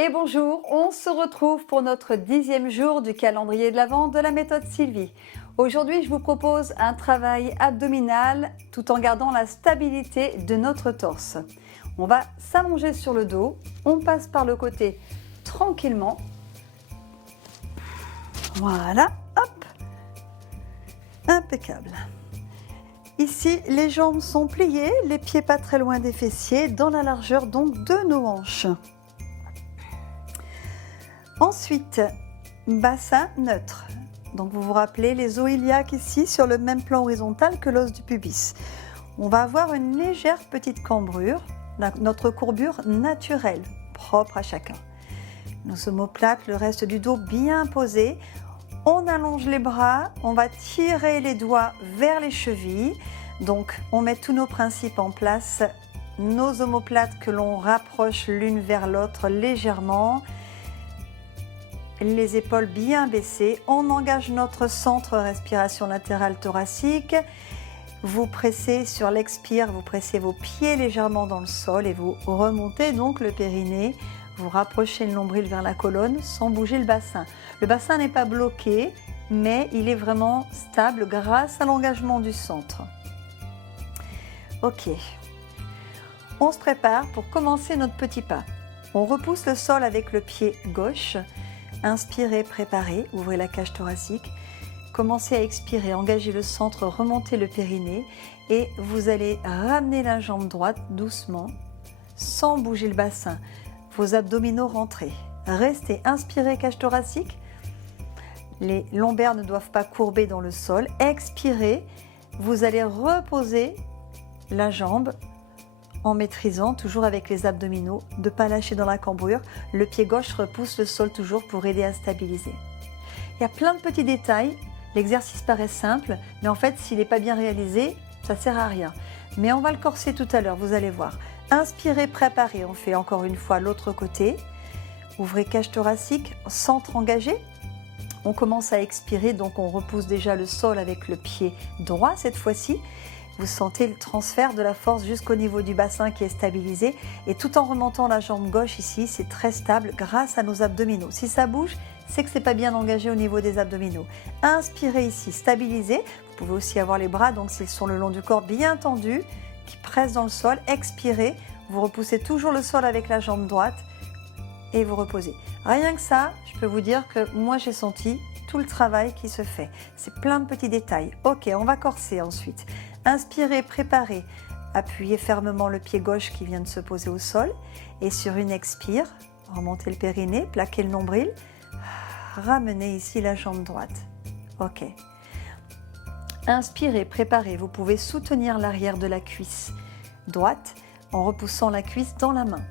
Et bonjour, on se retrouve pour notre 10e jour du calendrier de l'Avent de la méthode Sylvie. Aujourd'hui, je vous propose un travail abdominal tout en gardant la stabilité de notre torse. On va s'allonger sur le dos, on passe par le côté tranquillement. Voilà, hop, impeccable. Ici, les jambes sont pliées, les pieds pas très loin des fessiers, dans la largeur donc de nos hanches. Ensuite, bassin neutre. Donc vous vous rappelez les os iliaques ici sur le même plan horizontal que l'os du pubis. On va avoir une légère petite cambrure, notre courbure naturelle, propre à chacun. Nos omoplates, le reste du dos bien posé. On allonge les bras, on va tirer les doigts vers les chevilles. Donc on met tous nos principes en place. Nos omoplates que l'on rapproche l'une vers l'autre légèrement. Les épaules bien baissées, on engage notre centre respiration latérale thoracique. Vous pressez sur l'expire, vous pressez vos pieds légèrement dans le sol et vous remontez donc le périnée. Vous rapprochez le nombril vers la colonne sans bouger le bassin. Le bassin n'est pas bloqué, mais il est vraiment stable grâce à l'engagement du centre. Ok, on se prépare pour commencer notre petit pas. On repousse le sol avec le pied gauche. Inspirez, préparez, ouvrez la cage thoracique. Commencez à expirer, engagez le centre, remontez le périnée et vous allez ramener la jambe droite doucement, sans bouger le bassin. Vos abdominaux rentrés. Restez, inspirez, cage thoracique. Les lombaires ne doivent pas courber dans le sol. Expirez, vous allez reposer la jambe en maîtrisant, toujours avec les abdominaux, de ne pas lâcher dans la cambrure. Le pied gauche repousse le sol toujours pour aider à stabiliser. Il y a plein de petits détails. L'exercice paraît simple, mais en fait, s'il n'est pas bien réalisé, ça ne sert à rien. Mais on va le corser tout à l'heure, vous allez voir. Inspirez, préparez. On fait encore une fois l'autre côté. Ouvrez cage thoracique, centre engagé. On commence à expirer, donc on repousse déjà le sol avec le pied droit cette fois-ci. Vous sentez le transfert de la force jusqu'au niveau du bassin qui est stabilisé et tout en remontant la jambe gauche ici, c'est très stable grâce à nos abdominaux. Si ça bouge, c'est que c'est pas bien engagé au niveau des abdominaux. Inspirez ici, stabilisez. Vous pouvez aussi avoir les bras, donc s'ils sont le long du corps bien tendus, qui pressent dans le sol. Expirez, vous repoussez toujours le sol avec la jambe droite et vous reposez. Rien que ça, je peux vous dire que moi j'ai senti tout le travail qui se fait. C'est plein de petits détails. Ok, on va corser ensuite. Inspirez, préparez, appuyez fermement le pied gauche qui vient de se poser au sol et sur une expire, remontez le périnée, plaquez le nombril, ramenez ici la jambe droite. Ok. Inspirez, préparez, vous pouvez soutenir l'arrière de la cuisse droite en repoussant la cuisse dans la main.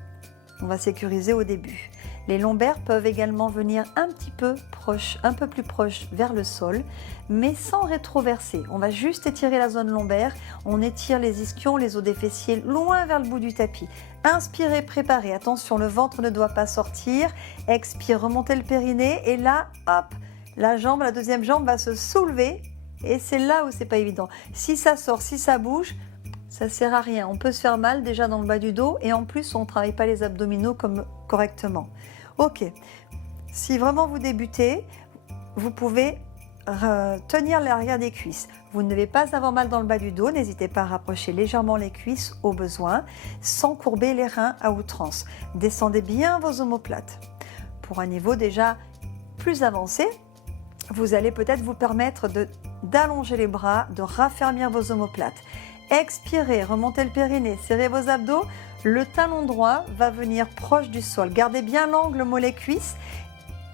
On va sécuriser au début. Les lombaires peuvent également venir un petit peu proche, un peu plus proche vers le sol, mais sans rétroverser. On va juste étirer la zone lombaire. On étire les ischions, les os des fessiers, loin vers le bout du tapis. Inspirez, préparez. Attention, le ventre ne doit pas sortir. Expire, remontez le périnée. Et là, hop, la jambe, la deuxième jambe va se soulever. Et c'est là où c'est pas évident. Si ça sort, si ça bouge, ça sert à rien. On peut se faire mal déjà dans le bas du dos et en plus, on ne travaille pas les abdominaux correctement. Ok, si vraiment vous débutez, vous pouvez tenir l'arrière des cuisses. Vous ne devez pas avoir mal dans le bas du dos, n'hésitez pas à rapprocher légèrement les cuisses au besoin, sans courber les reins à outrance. Descendez bien vos omoplates. Pour un niveau déjà plus avancé, vous allez peut-être vous permettre d'allonger les bras, de raffermir vos omoplates. Expirez, remontez le périnée, serrez vos abdos. Le talon droit va venir proche du sol. Gardez bien l'angle mollet-cuisse.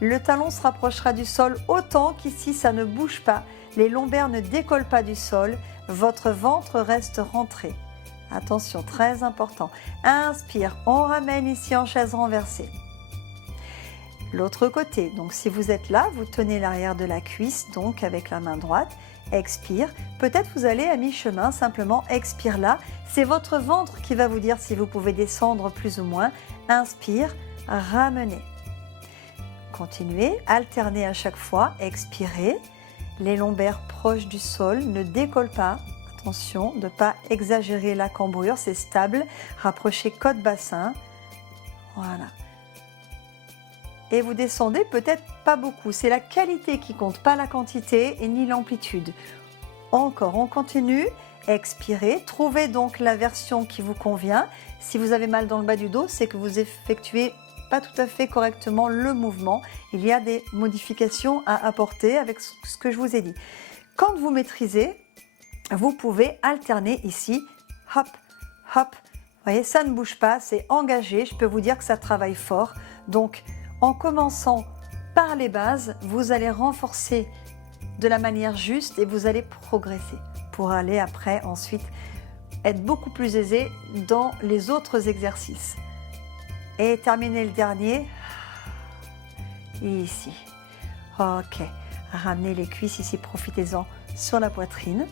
Le talon se rapprochera du sol autant qu'ici, ça ne bouge pas. Les lombaires ne décollent pas du sol. Votre ventre reste rentré. Attention, très important. Inspire, on ramène ici en chaise renversée. L'autre côté, donc si vous êtes là, vous tenez l'arrière de la cuisse, donc avec la main droite. Expire, peut-être vous allez à mi-chemin, simplement expire là. C'est votre ventre qui va vous dire si vous pouvez descendre plus ou moins. Inspire, ramenez. Continuez, alternez à chaque fois, expirez. Les lombaires proches du sol, ne décollent pas. Attention de ne pas exagérer la cambrure, c'est stable. Rapprochez côte bassin. Voilà. et vous descendez peut-être pas beaucoup. C'est la qualité qui compte, pas la quantité et ni l'amplitude. Encore, on continue. Expirez. Trouvez donc la version qui vous convient. Si vous avez mal dans le bas du dos, c'est que vous effectuez pas tout à fait correctement le mouvement. Il y a des modifications à apporter avec ce que je vous ai dit. Quand vous maîtrisez, vous pouvez alterner ici, hop, hop. Vous voyez, ça ne bouge pas, c'est engagé. Je peux vous dire que ça travaille fort. Donc, en commençant par les bases, vous allez renforcer de la manière juste et vous allez progresser pour aller après, ensuite, être beaucoup plus aisé dans les autres exercices. Et terminer le dernier, ici. Ok, ramenez les cuisses ici, profitez-en sur la poitrine.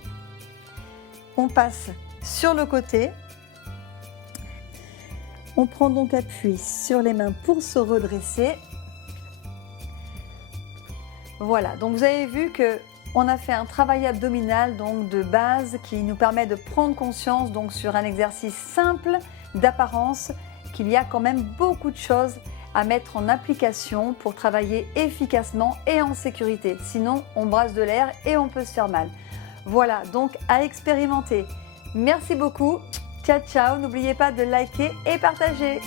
On passe sur le côté. On prend donc appui sur les mains pour se redresser. Voilà, donc vous avez vu que on a fait un travail abdominal donc de base qui nous permet de prendre conscience donc sur un exercice simple d'apparence qu'il y a quand même beaucoup de choses à mettre en application pour travailler efficacement et en sécurité. Sinon, on brasse de l'air et on peut se faire mal. Voilà, donc à expérimenter. Merci beaucoup. Ciao, ciao. N'oubliez pas de liker et partager.